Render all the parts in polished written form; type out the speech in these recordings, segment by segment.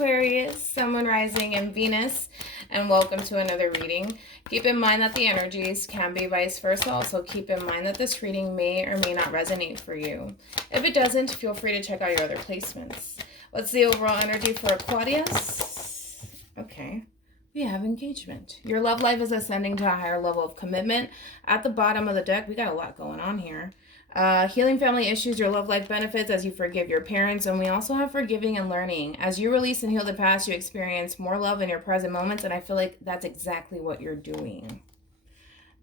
Aquarius, Sun, Moon, Rising, and Venus, and welcome to another reading. Keep in mind that the energies can be vice versa. Also, keep in mind that this reading may or may not resonate for you. If it doesn't, feel free to check out your other placements. What's the overall energy for Aquarius? Okay. We have engagement. Your love life is ascending to a higher level of commitment. At the bottom of the deck, we got a lot going on here. Healing family issues, your love life benefits as you forgive your parents. And we also have forgiving and learning. As you release and heal the past, you experience more love in your present moments. And I feel like that's exactly what you're doing.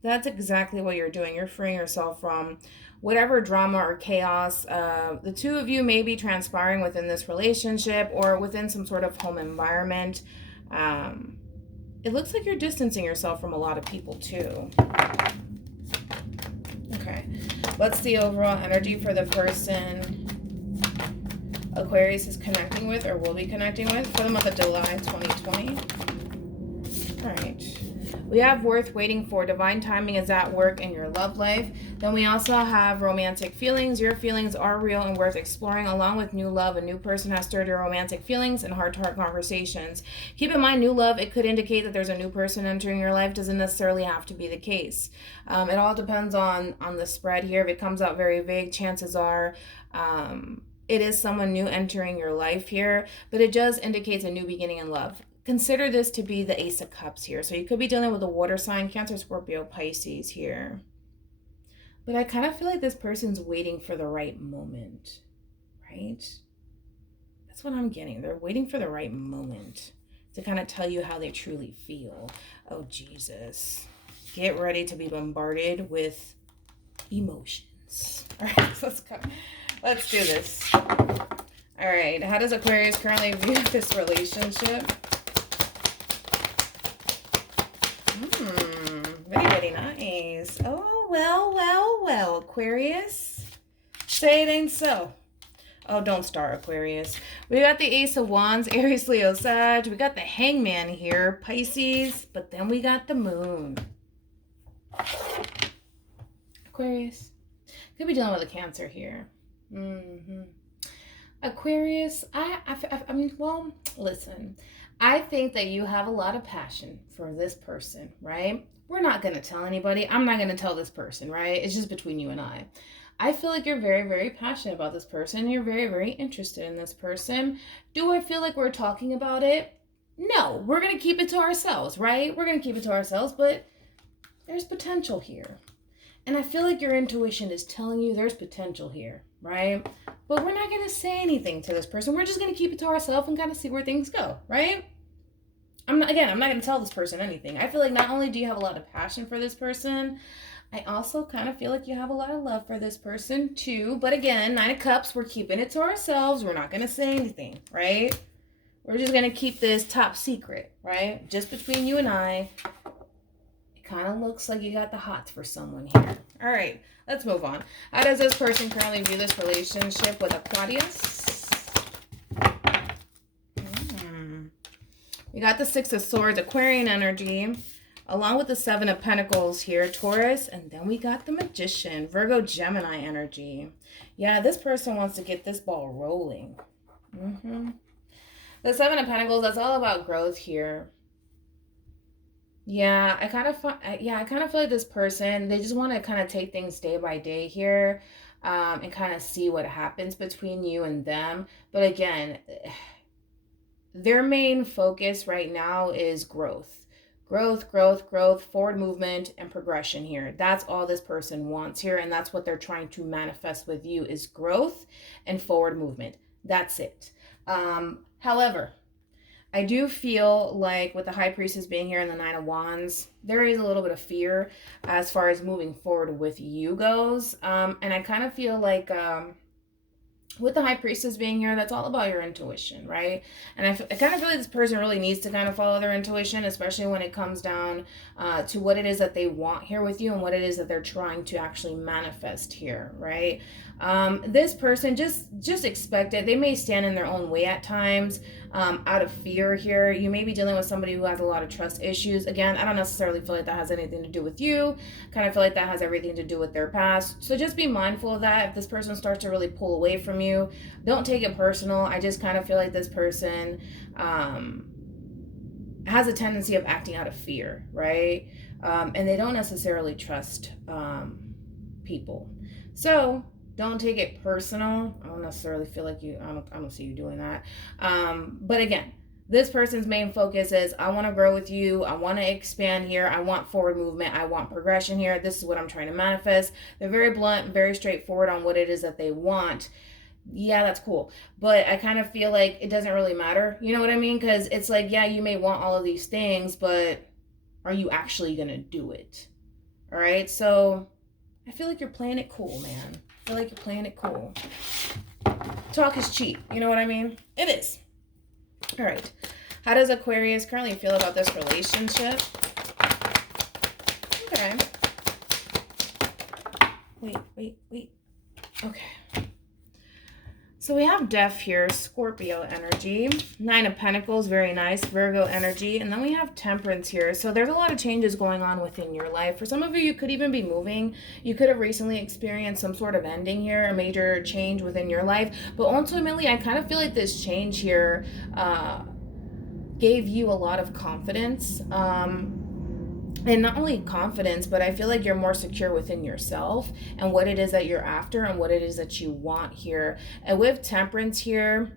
That's exactly what you're doing. You're freeing yourself from whatever drama or chaos the two of you may be transpiring within this relationship or within some sort of home environment. It looks like you're distancing yourself from a lot of people too. Okay. What's the overall energy for the person Aquarius is connecting with or will be connecting with for the month of July 2020? All right. We have worth waiting for. Divine timing is at work in your love life. Then we also have romantic feelings. Your feelings are real and worth exploring. Along with new love, a new person has stirred your romantic feelings and heart-to-heart conversations. Keep in mind, new love, it could indicate that there's a new person entering your life. Doesn't necessarily have to be the case. It all depends on the spread here. If it comes out very vague, chances are it is someone new entering your life here. But it does indicate a new beginning in love. Consider this to be the Ace of Cups here. So you could be dealing with a water sign, Cancer, Scorpio, Pisces here. But I kind of feel like this person's waiting for the right moment, right? That's what I'm getting. They're waiting for the right moment to kind of tell you how they truly feel. Oh, Jesus. Get ready to be bombarded with emotions. All right, let's go. Let's do this. All right, how does Aquarius currently view this relationship? Very, very nice. Oh, well, Aquarius. Say it ain't so. Oh, don't start, Aquarius. We got the Ace of Wands, Aries, Leo, Sag. We got the Hangman here, Pisces. But then we got the Moon. Aquarius. Could be dealing with a Cancer here. Aquarius, I mean, well, listen. I think that you have a lot of passion for this person, right? We're not going to tell anybody. I'm not going to tell this person, right? It's just between you and I. I feel like you're very, very passionate about this person. You're very, very interested in this person. Do I feel like we're talking about it? No, we're going to keep it to ourselves, right? We're going to keep it to ourselves, but there's potential here. And I feel like your intuition is telling you there's potential here, right? But we're not going to say anything to this person. We're just going to keep it to ourselves and kind of see where things go, right? I'm not going to tell this person anything. I feel like not only do you have a lot of passion for this person, I also kind of feel like you have a lot of love for this person too. But again, 9 of Cups, we're keeping it to ourselves. We're not going to say anything, right? We're just going to keep this top secret, right? Just between you and I. Kind of looks like you got the hots for someone here. All right, let's move on. How does this person currently view this relationship with Aquarius? We got the 6 of Swords, Aquarian energy, along with the 7 of Pentacles here, Taurus, and then we got the Magician, Virgo, Gemini energy. Yeah, this person wants to get this ball rolling. The 7 of Pentacles, that's all about growth here. Yeah, I kind of feel like this person, they just want to kind of take things day by day here, and kind of see what happens between you and them. But again, their main focus right now is growth. Growth, forward movement, and progression here. That's all this person wants here, and that's what they're trying to manifest with you is growth and forward movement. That's it. However, I do feel like with the High Priestess being here and the 9 of Wands, there is a little bit of fear as far as moving forward with you goes. And I kind of feel like with the High Priestess being here, that's all about your intuition, right? And I kind of feel like this person really needs to kind of follow their intuition, especially when it comes down to what it is that they want here with you and what it is that they're trying to actually manifest here, right? This person, just expect it. They may stand in their own way at times. out of fear here. You may be dealing with somebody who has a lot of trust issues. Again, I don't necessarily feel like that has anything to do with you. Kind of feel like that has everything to do with their past. So just be mindful of that. If this person starts to really pull away from you, don't take it personal. I just kind of feel like this person has a tendency of acting out of fear, right? And they don't necessarily trust people. So don't take it personal. I don't necessarily feel like I don't see you doing that. But again, this person's main focus is, I want to grow with you. I want to expand here. I want forward movement. I want progression here. This is what I'm trying to manifest. They're very blunt, very straightforward on what it is that they want. Yeah, that's cool. But I kind of feel like it doesn't really matter. You know what I mean? Because it's like, yeah, you may want all of these things, but are you actually going to do it? All right. So I feel like you're playing it cool, man. I feel like you're playing it cool. Talk is cheap. You know what I mean? It is. All right. How does Aquarius currently feel about this relationship? Okay. Wait. Okay. So we have Death here, Scorpio energy, 9 of Pentacles, very nice, Virgo energy, and then we have Temperance here. So there's a lot of changes going on within your life. For some of you could even be moving. You could have recently experienced some sort of ending here, a major change within your life. But ultimately, I kind of feel like this change here gave you a lot of confidence. And not only confidence, but I feel like you're more secure within yourself and what it is that you're after and what it is that you want here. And with Temperance here,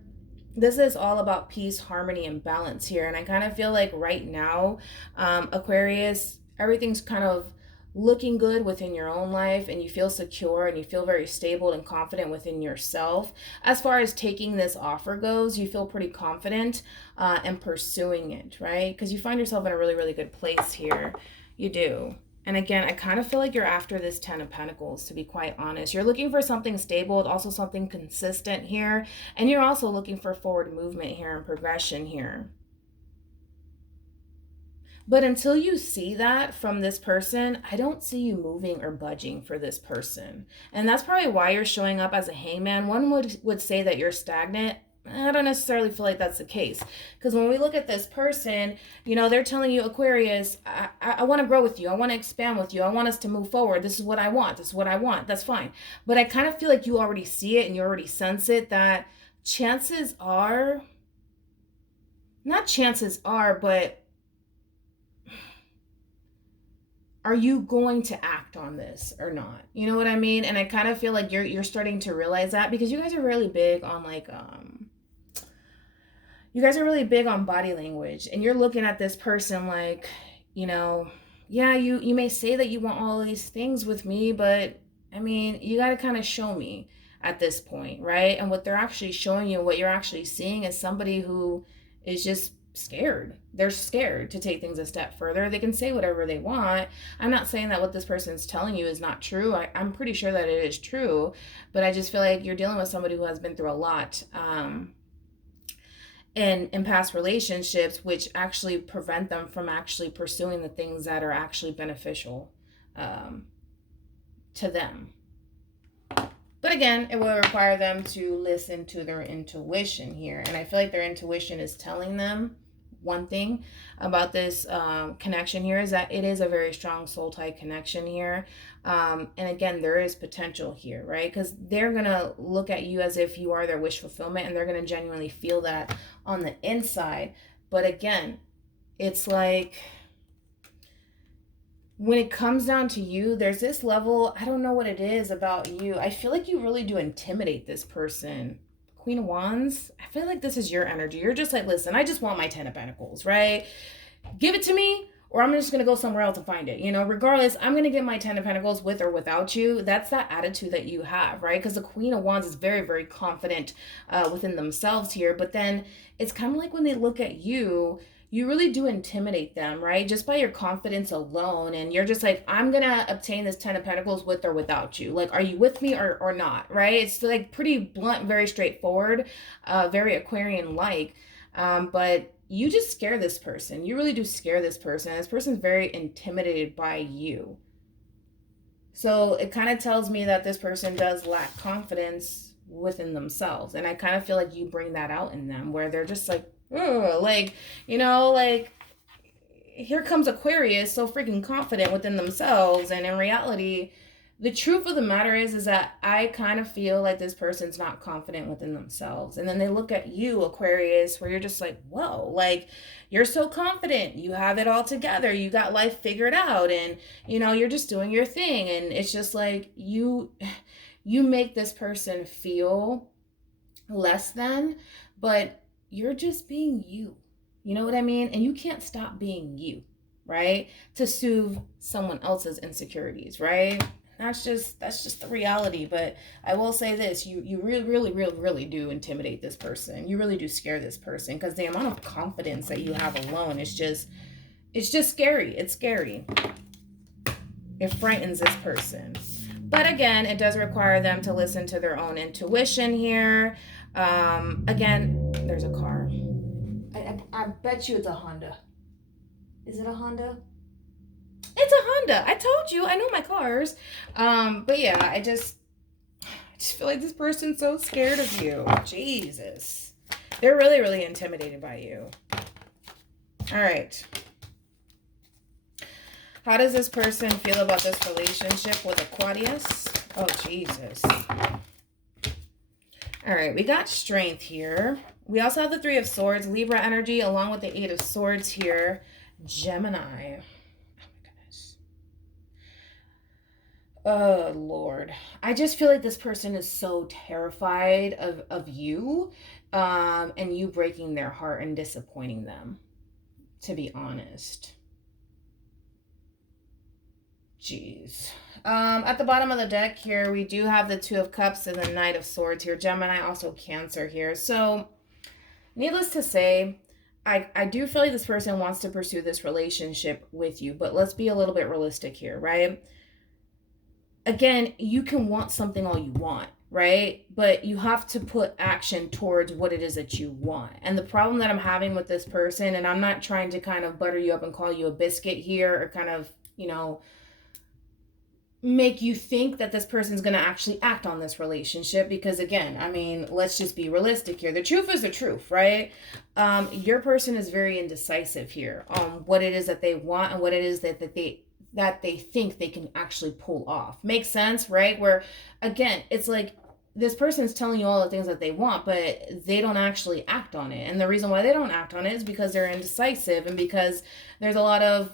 this is all about peace, harmony, and balance here. And I kind of feel like right now, Aquarius, everything's kind of looking good within your own life, and you feel secure and you feel very stable and confident within yourself. As far as taking this offer goes, you feel pretty confident and pursuing it, right? Because you find yourself in a really, really good place here. You do. And again, I kind of feel like you're after this 10 of Pentacles, to be quite honest. You're looking for something stable, also something consistent here. And you're also looking for forward movement here and progression here. But until you see that from this person, I don't see you moving or budging for this person. And that's probably why you're showing up as a hangman. One would say that you're stagnant. I don't necessarily feel like that's the case. Because when we look at this person, you know, they're telling you, Aquarius, I want to grow with you. I want to expand with you. I want us to move forward. This is what I want. This is what I want. That's fine. But I kind of feel like you already see it and you already sense it, that chances are, not chances are, but are you going to act on this or not? You know what I mean? And I kind of feel like you're starting to realize that, because you guys are really big on you guys are really big on body language, and you're looking at this person like, you know, yeah, you may say that you want all of these things with me, but I mean, you got to kind of show me at this point, right? And what they're actually showing you, what you're actually seeing, is somebody who is just scared. They're scared to take things a step further. They can say whatever they want. I'm not saying that what this person's telling you is not true. I'm pretty sure that it is true, but I just feel like you're dealing with somebody who has been through a lot in past relationships, which actually prevent them from actually pursuing the things that are actually beneficial to them. But again, it will require them to listen to their intuition here. And I feel like their intuition is telling them one thing about this connection here, is that it is a very strong soul tie connection here. And again, there is potential here, right? Because they're going to look at you as if you are their wish fulfillment, and they're going to genuinely feel that on the inside. But again, it's like, when it comes down to you, there's this level, I don't know what it is about you. I feel like you really do intimidate this person. Queen of Wands, I feel like this is your energy. You're just like, listen, I just want my 10 of Pentacles, right? Give it to me, or I'm just going to go somewhere else to find it. You know, regardless, I'm going to get my 10 of Pentacles with or without you. That's that attitude that you have, right? Because the Queen of Wands is very, very confident within themselves here. But then it's kind of like when they look at you, you really do intimidate them, right? Just by your confidence alone. And you're just like, I'm going to obtain this 10 of Pentacles with or without you. Like, are you with me or not, right? It's like pretty blunt, very straightforward, very Aquarian-like. But you just scare this person. You really do scare this person. This person's very intimidated by you. So it kind of tells me that this person does lack confidence within themselves. And I kind of feel like you bring that out in them, where they're just like, ugh, like, you know, like, here comes Aquarius so freaking confident within themselves. And in reality, the truth of the matter is that I kind of feel like this person's not confident within themselves. And then they look at you, Aquarius, where you're just like, whoa, like, you're so confident. You have it all together. You got life figured out. And, you know, you're just doing your thing. And it's just like you make this person feel less than, but you're just being you. You know what I mean? And you can't stop being you, right? To soothe someone else's insecurities, right? That's just the reality. But I will say this, you really do intimidate this person. You really do scare this person, because the amount of confidence that you have alone is just scary. It's scary. It frightens this person. But again, it does require them to listen to their own intuition here. Again, there's a car. I bet you it's a Honda. Is it a Honda? It's a Honda. I told you. I know my cars. But yeah, I just feel like this person's so scared of you. Jesus. They're really intimidated by you. All right. How does this person feel about this relationship with Aquarius? Oh, Jesus. All right, we got strength here. We also have the Three of Swords, Libra energy, along with the Eight of Swords here. Gemini. Oh, my goodness. Oh, Lord. I just feel like this person is so terrified of you, and you breaking their heart and disappointing them, to be honest. Jeez. At the bottom of the deck here, we do have the Two of Cups and the Knight of Swords here. Gemini, also Cancer here. So, needless to say, I do feel like this person wants to pursue this relationship with you, but let's be a little bit realistic here, right? Again, you can want something all you want, right? But you have to put action towards what it is that you want. And the problem that I'm having with this person, and I'm not trying to kind of butter you up and call you a biscuit here, or kind of, you know, make you think that this person's going to actually act on this relationship, because again, I mean, let's just be realistic here. The truth is the truth, right? Your person is very indecisive here on what it is that they want and what it is that they think they can actually pull off. Makes sense, right? Where again, it's like this person's telling you all the things that they want, but they don't actually act on it. And the reason why they don't act on it is because they're indecisive, and because there's a lot of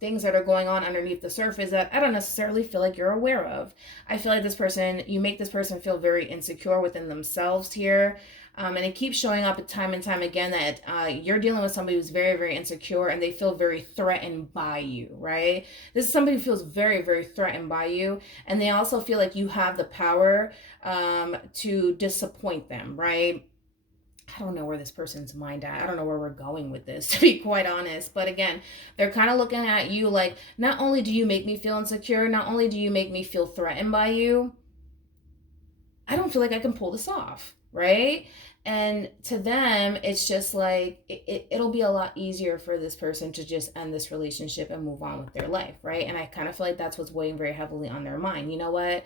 things that are going on underneath the surface that I don't necessarily feel like you're aware of. I feel like this person, you make this person feel very insecure within themselves here. And it keeps showing up time and time again that you're dealing with somebody who's very insecure, and they feel very threatened by you, right? This is somebody who feels very threatened by you, and they also feel like you have the power to disappoint them, right? I don't know where this person's mind at. I don't know where we're going with this, to be quite honest. But again, they're kind of looking at you like, not only do you make me feel insecure, not only do you make me feel threatened by you, I don't feel like I can pull this off, right? And to them, it's just like, it'll be a lot easier for this person to just end this relationship and move on with their life, right? And I kind of feel like that's what's weighing very heavily on their mind. You know what?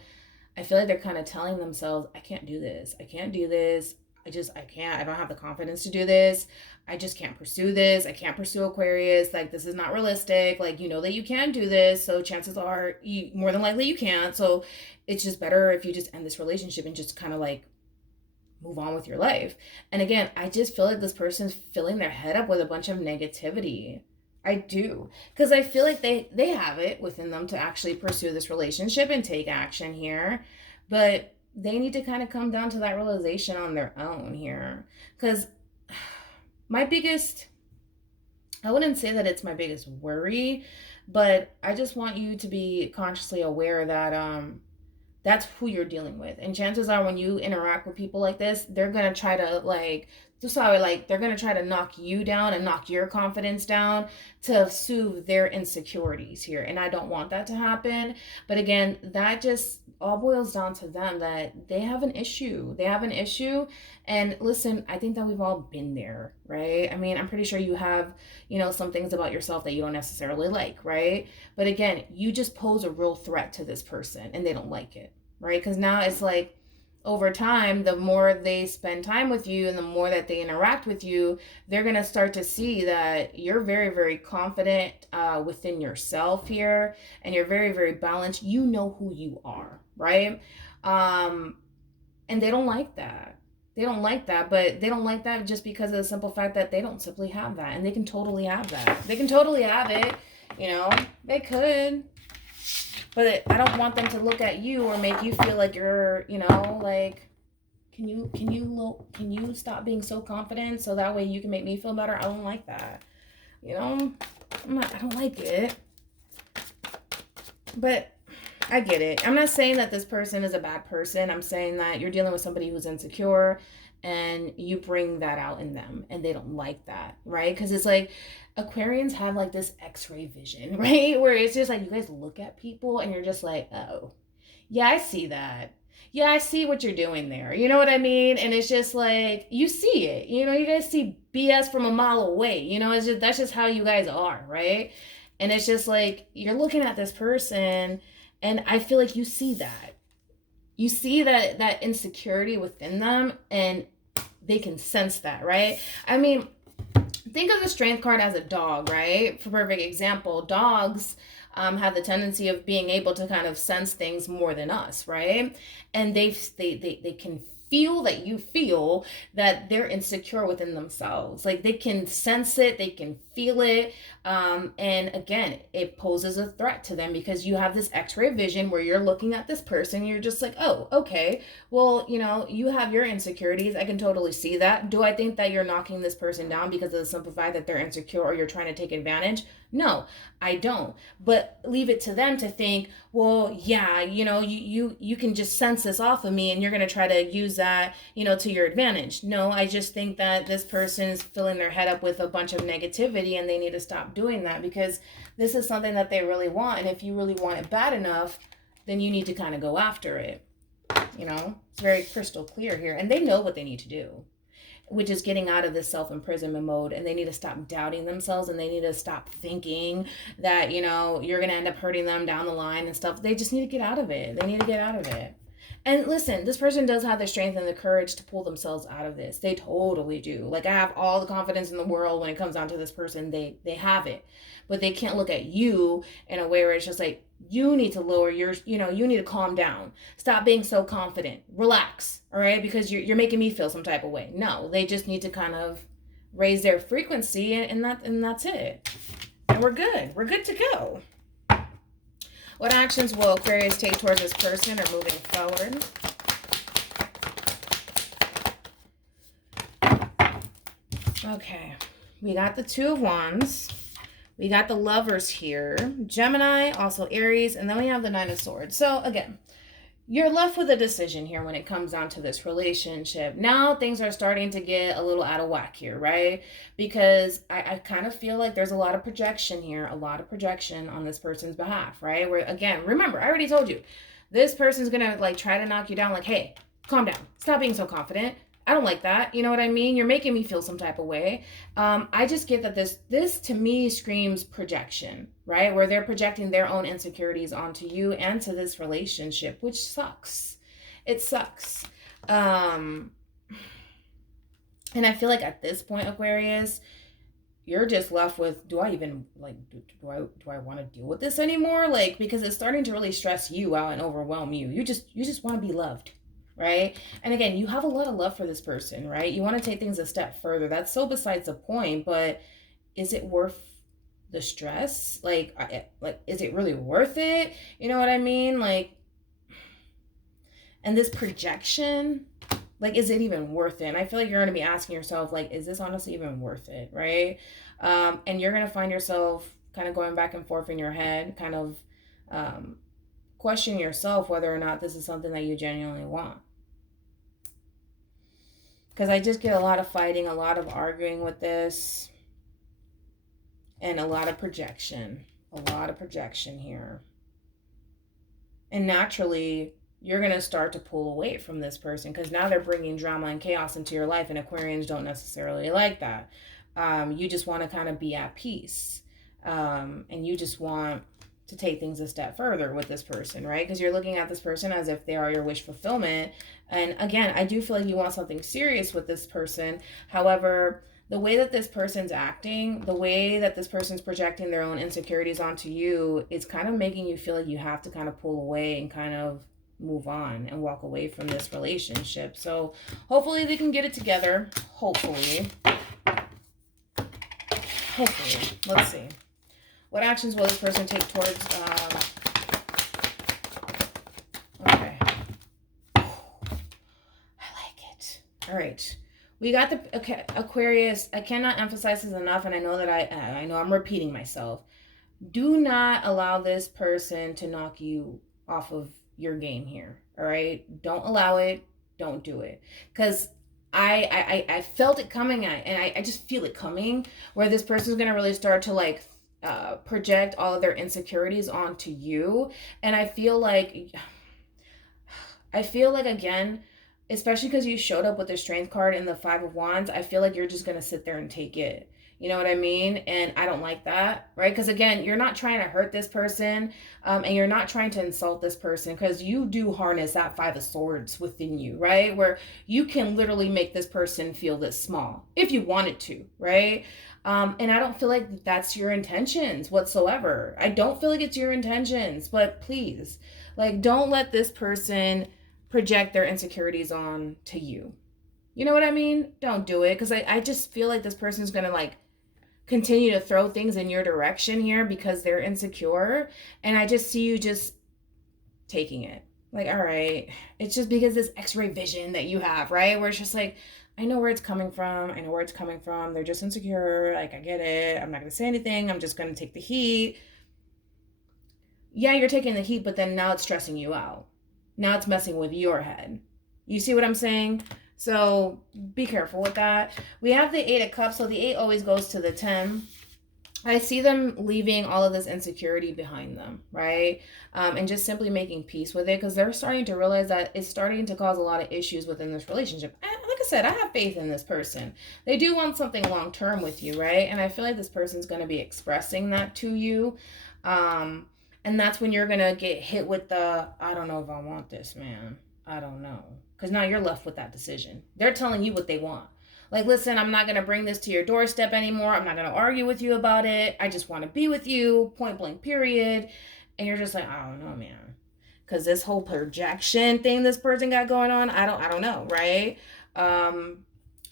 I feel like they're kind of telling themselves, I can't do this. I can't do this. I can't, I don't have the confidence to do this. I just can't pursue this. I can't pursue Aquarius. Like, this is not realistic. Like, you know that you can do this. So chances are more than likely you can't. So it's just better if you just end this relationship and just kind of like move on with your life. And again, I just feel like this person's filling their head up with a bunch of negativity. I do. Because I feel like they have it within them to actually pursue this relationship and take action here. But they need to kind of come down to that realization on their own here. Because my biggest, I wouldn't say that it's my biggest worry, but I just want you to be consciously aware that that's who you're dealing with. And chances are when you interact with people like this, they're going to try to they're going to try to knock you down and knock your confidence down to soothe their insecurities here. And I don't want that to happen. But again, that just all boils down to them, that they have an issue. They have an issue. And listen, I think that we've all been there, right? I mean, I'm pretty sure you have, some things about yourself that you don't necessarily like, right? But again, you just pose a real threat to this person and they don't like it, right? Because now it's like, over time, the more they spend time with you and the more that they interact with you, they're going to start to see that you're very, very confident within yourself here, and you're very, very balanced. You know who you are, right? And they don't like that. They don't like that, but they don't like that just because of the simple fact that they don't simply have that, and they can totally have that. They can totally have it, you know, they could. But I don't want them to look at you or make you feel like you're, you know, like, can you stop being so confident so that way you can make me feel better? I don't like that. You know, I don't like it. But I get it. I'm not saying that this person is a bad person. I'm saying that you're dealing with somebody who's insecure and you bring that out in them and they don't like that, right? Because it's like Aquarians have like this X-ray vision, right? Where it's just like you guys look at people and you're just like, oh, yeah, I see that. Yeah, I see what you're doing there. You know what I mean? And it's just like, you see it. You know, you guys see BS from a mile away. You know, it's just, that's just how you guys are, right? And it's just like, you're looking at this person and I feel like you see that. You see that insecurity within them and they can sense that, right? I mean, think of the strength card as a dog, right? For perfect example, dogs have the tendency of being able to kind of sense things more than us, right? And they can feel that you feel that they're insecure within themselves. Like they can sense it, they can feel it. And again, it poses a threat to them because you have this X-ray vision where you're looking at this person. You're just like, oh, okay. Well, you know, you have your insecurities. I can totally see that. Do I think that you're knocking this person down because of the simple fact that they're insecure or you're trying to take advantage? No, I don't. But leave it to them to think, well, yeah, you know, you can just sense this off of me and you're going to try to use that, you know, to your advantage. No, I just think that this person is filling their head up with a bunch of negativity and they need to stop doing that because this is something that they really want. And if you really want it bad enough, then you need to kind of go after it. You know, it's very crystal clear here. And they know what they need to do, which is getting out of this self-imprisonment mode, and they need to stop doubting themselves and they need to stop thinking that, you know, you're going to end up hurting them down the line and stuff. They just need to get out of it. They need to get out of it. And listen, this person does have the strength and the courage to pull themselves out of this. They totally do. Like I have all the confidence in the world when it comes down to this person. They have it. But they can't look at you in a way where it's just like, you need to lower your, you know, you need to calm down. Stop being so confident. Relax, all right? Because you're making me feel some type of way. No, they just need to kind of raise their frequency and that's it. And we're good. We're good to go. What actions will Aquarius take towards this person or moving forward? Okay, we got the Two of Wands. We got the Lovers here. Gemini, also Aries, and then we have the Nine of Swords. So again, you're left with a decision here when it comes down to this relationship. Now things are starting to get a little out of whack here, right? Because I kind of feel like there's a lot of projection here, a lot of projection on this person's behalf, right? Where again, remember, I already told you, this person's gonna like try to knock you down like, hey, calm down. Stop being so confident. I don't like that. You know what I mean? You're making me feel some type of way. I just get that this to me screams projection, right? Where they're projecting their own insecurities onto you and to this relationship, which sucks. It sucks. And I feel like at this point, Aquarius, you're just left with, do I even like, do I want to deal with this anymore? Like, because it's starting to really stress you out and overwhelm you. You just want to be loved. Right? And again, you have a lot of love for this person, right? You want to take things a step further. That's so besides the point, but is it worth the stress? Like, is it really worth it? You know what I mean? Like, and this projection, like, is it even worth it? And I feel like you're going to be asking yourself, like, is this honestly even worth it? Right? And you're going to find yourself kind of going back and forth in your head, kind of questioning yourself whether or not this is something that you genuinely want. Because I just get a lot of fighting, a lot of arguing with this, and a lot of projection. A lot of projection here. And naturally, you're going to start to pull away from this person because now they're bringing drama and chaos into your life, and Aquarians don't necessarily like that. You just want to kind of be at peace. And you just want to take things a step further with this person, right? Because you're looking at this person as if they are your wish fulfillment. And again, I do feel like you want something serious with this person. However, the way that this person's acting, the way that this person's projecting their own insecurities onto you, it's kind of making you feel like you have to kind of pull away and kind of move on and walk away from this relationship. So hopefully they can get it together. Hopefully. Let's see. What actions will this person take towards... okay. I like it. All right. We got the Aquarius. I cannot emphasize this enough, and I know that I know I'm repeating myself. Do not allow this person to knock you off of your game here. All right? Don't allow it. Don't do it. Because I felt it coming, and I just feel it coming, where this person's going to really start to like project all of their insecurities onto you. And I feel like again, especially because you showed up with the Strength card and the Five of Wands, I feel like you're just going to sit there and take it. You know what I mean? And I don't like that, right? Because again, you're not trying to hurt this person, and you're not trying to insult this person, because you do harness that Five of Swords within you, right? Where you can literally make this person feel this small if you wanted to, right? And I don't feel like that's your intentions whatsoever. I don't feel like it's your intentions, but please, like, don't let this person project their insecurities on to you. You know what I mean? Don't do it, because I just feel like this person's going to like continue to throw things in your direction here because they're insecure. And I just see you just taking it. Like, all right, it's just because this X-ray vision that you have, right? Where it's just like, I know where it's coming from. I know where it's coming from. They're just insecure. Like, I get it. I'm not going to say anything. I'm just going to take the heat. Yeah, you're taking the heat, but then now it's stressing you out. Now it's messing with your head. You see what I'm saying? So be careful with that. We have the 8 of Cups. So the 8 always goes to the 10. I see them leaving all of this insecurity behind them, right? And just simply making peace with it, because they're starting to realize that it's starting to cause a lot of issues within this relationship. And like I said, I have faith in this person. They do want something long-term with you, right? And I feel like this person's going to be expressing that to you. And that's when you're going to get hit with the, I don't know if I want this, man. I don't know. Because now you're left with that decision. They're telling you what they want. Like, listen, I'm not going to bring this to your doorstep anymore. I'm not going to argue with you about it. I just want to be with you, point blank, period. And you're just like, I don't know, man. Because this whole projection thing this person got going on, I don't know, right?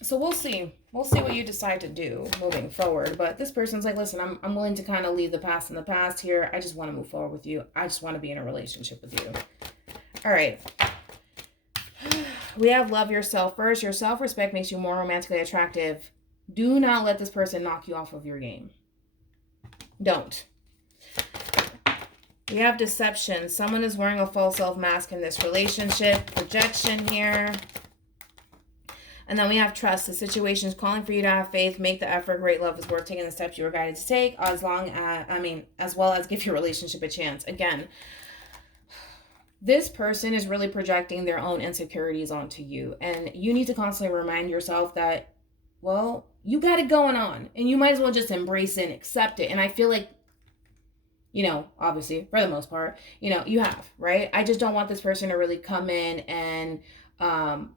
So we'll see. We'll see what you decide to do moving forward. But this person's like, listen, I'm willing to kind of leave the past in the past here. I just want to move forward with you. I just want to be in a relationship with you. All right. We have love yourself first. Your self-respect makes you more romantically attractive. Do not let this person knock you off of your game. Don't. We have deception. Someone is wearing a false self mask in this relationship. Projection here. And then we have trust. The situation is calling for you to have faith. Make the effort. Great love is worth taking the steps you were guided to take. As well as give your relationship a chance. Again, this person is really projecting their own insecurities onto you. And you need to constantly remind yourself that, well, you got it going on. And you might as well just embrace it and accept it. And I feel like, obviously, for the most part, you have, right? I just don't want this person to really come in and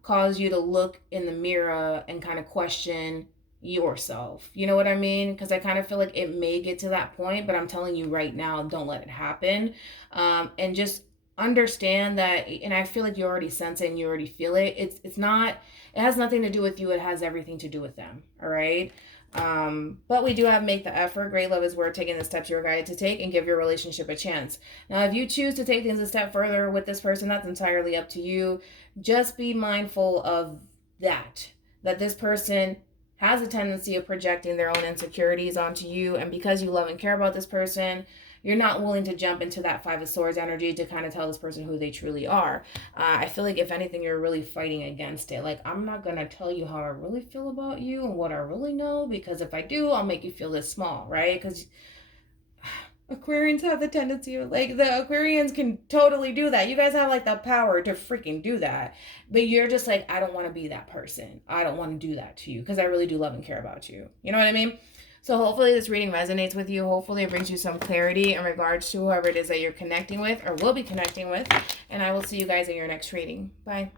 cause you to look in the mirror and kind of question yourself. You know what I mean? Because I kind of feel like it may get to that point, but I'm telling you right now, don't let it happen. And just understand that, and I feel like you already sense it and you already feel it. It has nothing to do with you. It has everything to do with them. All right. But we do have make the effort. Great love is worth taking the steps you're guided to take, and give your relationship a chance. Now, if you choose to take things a step further with this person, that's entirely up to you. Just be mindful of that this person has a tendency of projecting their own insecurities onto you. And because you love and care about this person, you're not willing to jump into that Five of Swords energy to kind of tell this person who they truly are. I feel like if anything, you're really fighting against it. Like, I'm not going to tell you how I really feel about you and what I really know, because if I do, I'll make you feel this small, right? Because Aquarians have the tendency, like, the Aquarians can totally do that. You guys have, like, the power to freaking do that. But you're just like, I don't want to be that person. I don't want to do that to you because I really do love and care about you. You know what I mean? So hopefully this reading resonates with you. Hopefully it brings you some clarity in regards to whoever it is that you're connecting with or will be connecting with. And I will see you guys in your next reading. Bye.